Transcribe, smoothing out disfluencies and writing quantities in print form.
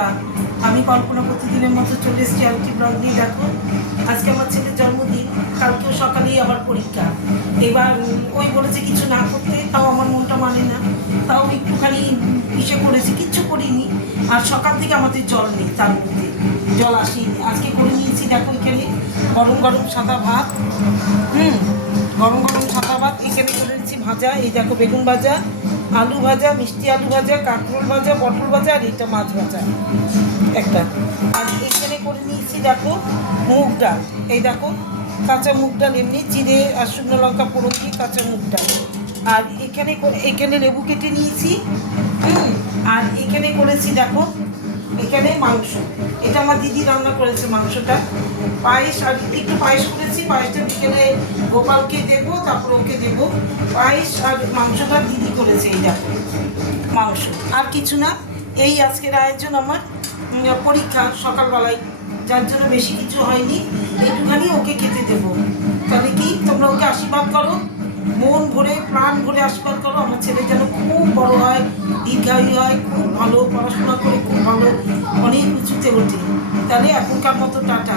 বন্ধুরা, আমি কল্পনা প্রতিদিনের মতো চলে এসেছি আরেকটি ব্লগ নিয়ে। দেখো, আজকে আমার ছেলের জন্মদিন, কালকেও সকালেই আবার পরীক্ষা। এবার ওই বলেছে কিছু না করতে, তাও আমার মনটা মানে না, তাও একটুখানি ইসে করেছি, কিচ্ছু করিনি। আর সকাল থেকে আমাদের জল নেই, তার মধ্যে জল আসেনি। আজকে করে নিয়েছি, দেখো এখানে গরম গরম সাদা ভাত, গরম গরম সাদা ভাত। এখানে করে নিচ্ছি ভাজা, এই দেখো বেগুন ভাজা, আলু ভাজা, মিষ্টি আলু ভাজা, কাঁকরোল ভাজা, পটল ভাজা, আর এটা মাছ ভাজা একটা। আর এখানে করে নিয়েছি দেখো মুগ ডাল, এই দেখো কাঁচা মুগ ডাল, এমনি জিরে আর শুকনো লঙ্কা ফোড়ন দিয়ে কাঁচা মুগ ডাল। আর এখানে লেবু কেটে নিয়েছি। আর এখানে করেছি দেখো, এখানে মাংস, এটা আমার দিদি রান্না করেছে মাংসটা। পায়েস, আর একটু পায়েস করেছি, পায়েসটা বিকেলে গোপালকে দেবো, তারপর ওকে দেবো। পায়েস আর মাংসটা দিদি করেছে, এই দেখো মাংস, আর কিছু না। এই আজকের আয়োজন আমার পরীক্ষা সকালবেলায়, যার জন্য বেশি কিছু হয়নি, একটুখানি ওকে খেতে দেবো। তাহলে কি তোমরা ওকে আশীর্বাদ করো, মন ভরে প্রাণ ভরে আশীর্বাদ করো, আমার ছেলে যেন খুব বড় হয়, দীর্ঘায়ু হয়, খুব ভালো পড়াশোনা করে, খুব ভালো অনেক উঁচুতে ওঠে। তাহলে এখনকার মতো টাটা।